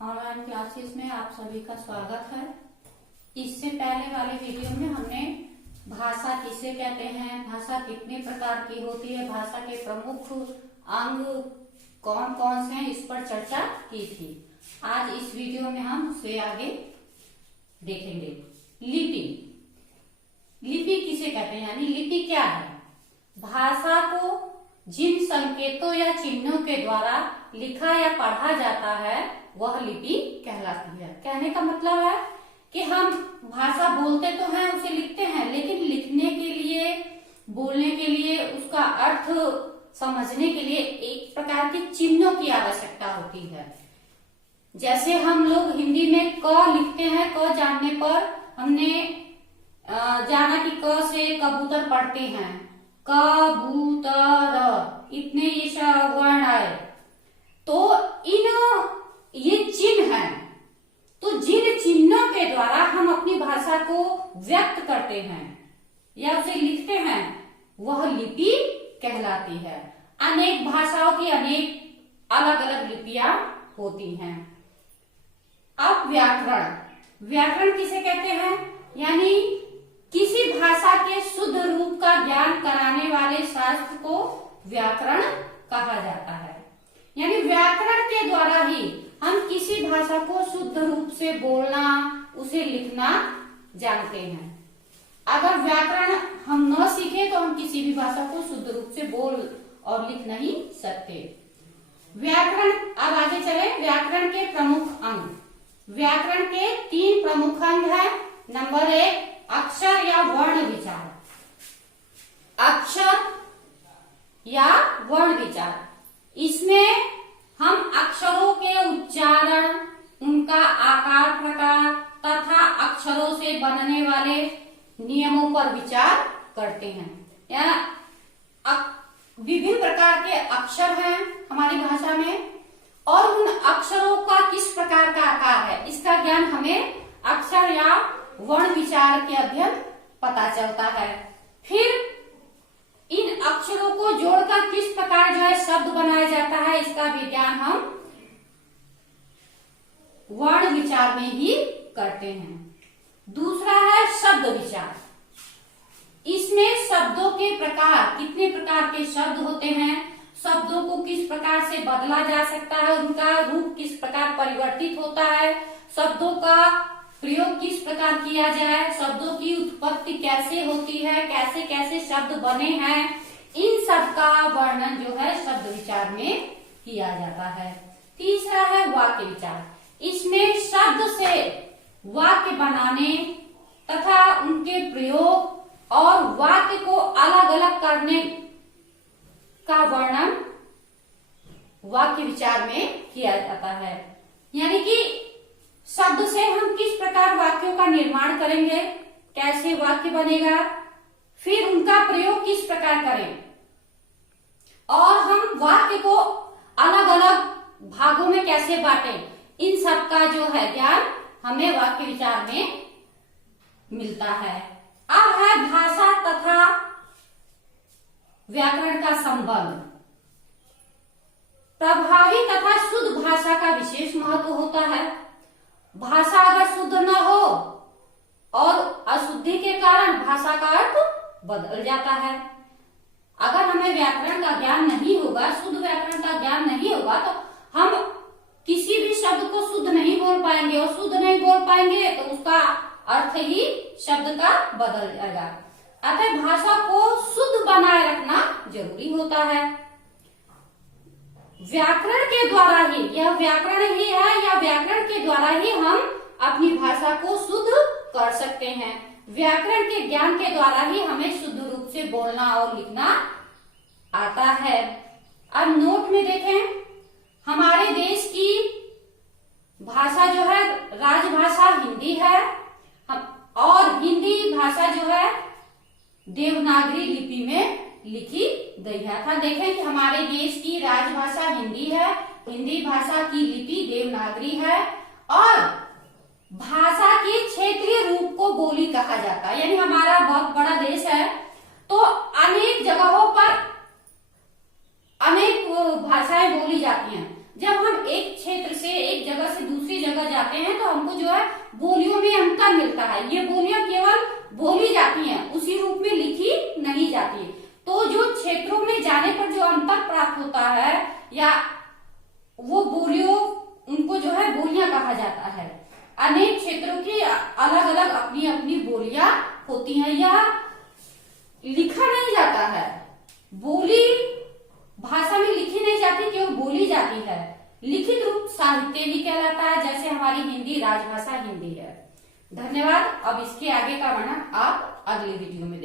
Online classes में आप सभी का स्वागत है। इससे पहले वाले वीडियो में हमने भाषा किसे कहते हैं, भाषा कितने प्रकार की होती है, भाषा के प्रमुख अंग कौन कौन से हैं, इस पर चर्चा की थी। आज इस वीडियो में हम उससे आगे देखेंगे। लिपि, लिपि किसे कहते हैं, यानी लिपि क्या है? भाषा को जिन संकेतों या चिन्हों के द्वारा लिखा या पढ़ा जाता है वह लिपि कहलाती है। कहने का मतलब है कि हम भाषा बोलते तो हैं, उसे लिखते हैं, लेकिन लिखने के लिए, बोलने के लिए, उसका अर्थ समझने के लिए एक प्रकार के चिन्हों की आवश्यकता होती है। जैसे हम लोग हिंदी में क लिखते हैं, क जानने पर हमने जाना कि क से कबूतर पढ़ते हैं, कबूतर, इतने ये वर्ण आए। तो ये चिन्ह है, तो जिन चिन्हों के द्वारा हम अपनी भाषा को व्यक्त करते हैं या उसे लिखते हैं वह लिपि कहलाती है। अनेक भाषाओं की अनेक अलग अलग लिपियां होती हैं। अब व्याकरण, व्याकरण किसे कहते हैं? यानी किसी भाषा के शुद्ध रूप का ज्ञान कराने वाले शास्त्र को व्याकरण कहा जाता है। यानी व्याकरण के द्वारा ही हम किसी भाषा को शुद्ध रूप से बोलना, उसे लिखना जानते हैं। अगर व्याकरण हम न सीखे तो हम किसी भी भाषा को शुद्ध रूप से बोल और लिख नहीं सकते। व्याकरण, अब आगे चले। व्याकरण के प्रमुख अंग, व्याकरण के 3 प्रमुख अंग है। नंबर 1, अक्षर या वर्ण विचार। अक्षर या वर्ण विचार, इसमें हम अक्षरों के उच्चारण, उनका आकार प्रकार तथा अक्षरों से बनने वाले नियमों पर विचार करते हैं। या विभिन्न प्रकार के अक्षर हैं हमारी भाषा में, और उन अक्षरों का किस प्रकार का आकार है, इसका ज्ञान हमें अक्षर या वर्ण विचार के अध्ययन पता चलता है। फिर इन अक्षरों को जोड़कर किस प्रकार जो है शब्द बनाया जाता है, इसका विज्ञान हम वर्ण विचार में ही करते हैं। दूसरा है शब्द विचार। इसमें शब्दों के प्रकार, कितने प्रकार के शब्द होते हैं, शब्दों को किस प्रकार से बदला जा सकता है, उनका रूप किस प्रकार परिवर्तित होता है, शब्दों का प्रयोग किस प्रकार किया जाए, शब्दों की उत्पत्ति कैसे होती है, कैसे कैसे शब्द बने हैं, इन सब का वर्णन जो है शब्द विचार में किया जाता है। तीसरा है वाक्य विचार। इसमें शब्द से वाक्य बनाने तथा उनके प्रयोग और वाक्य को अलग अलग करने का वर्णन वाक्य विचार में किया जाता है। यानी कि शब्द से हम किस प्रकार वाक्यों का निर्माण करेंगे, कैसे वाक्य बनेगा, फिर उनका प्रयोग किस प्रकार करें, और हम वाक्य को अलग अलग भागों में कैसे बांटें, इन सब का जो है ज्ञान हमें वाक्य विचार में मिलता है। अब है भाषा तथा व्याकरण का संबंध। प्रभावी तथा शुद्ध भाषा का विशेष महत्व होता है। भाषा अगर शुद्ध न हो और अशुद्धि के कारण भाषा का अर्थ बदल जाता है। अगर हमें व्याकरण का ज्ञान नहीं होगा, शुद्ध व्याकरण का ज्ञान नहीं होगा, तो हम किसी भी शब्द को शुद्ध नहीं बोल पाएंगे, और शुद्ध नहीं बोल पाएंगे तो उसका अर्थ ही शब्द का बदल जाएगा। अतः भाषा को शुद्ध बनाए रखना जरूरी होता है। व्याकरण के द्वारा ही, यह व्याकरण ही है, या व्याकरण के द्वारा ही हम अपनी भाषा को शुद्ध कर सकते हैं। व्याकरण के ज्ञान के द्वारा ही हमें शुद्ध रूप से बोलना और लिखना आता है। अब नोट में देखें, हमारे देश की भाषा जो है राजभाषा हिंदी है, और हिंदी भाषा जो है देवनागरी लिपि में लिखी गई है। था देखें कि हमारे देश की राजभाषा हिंदी है, हिंदी भाषा की लिपि देवनागरी है, और भाषा के क्षेत्रीय रूप को बोली कहा जाता है। यानी हमारा बहुत बड़ा देश है, तो अनेक जगहों पर अनेक भाषाएं बोली जाती हैं। जब हम एक क्षेत्र से, एक जगह से दूसरी जाते हैं तो हमको जो है बोलियों में अंतर मिलता है। ये बोलियां केवल बोली जाती हैं, उसी रूप में लिखी नहीं जाती। तो जो क्षेत्रों में जाने पर जो अंतर प्राप्त होता है या वो बोलियों, उनको जो है बोलियां कहा जाता है। अनेक क्षेत्रों की अलग अलग अपनी अपनी बोलियां होती हैं या लिखा नहीं जाता है। बोली भाषा में लिखी नहीं जाती, केवल बोली जाती है। लिखित रूप साहित्य ही कहलाता है, जैसे हमारी हिंदी राजभाषा हिंदी है। धन्यवाद। अब इसके आगे का वर्णन आप अगली वीडियो में देखें।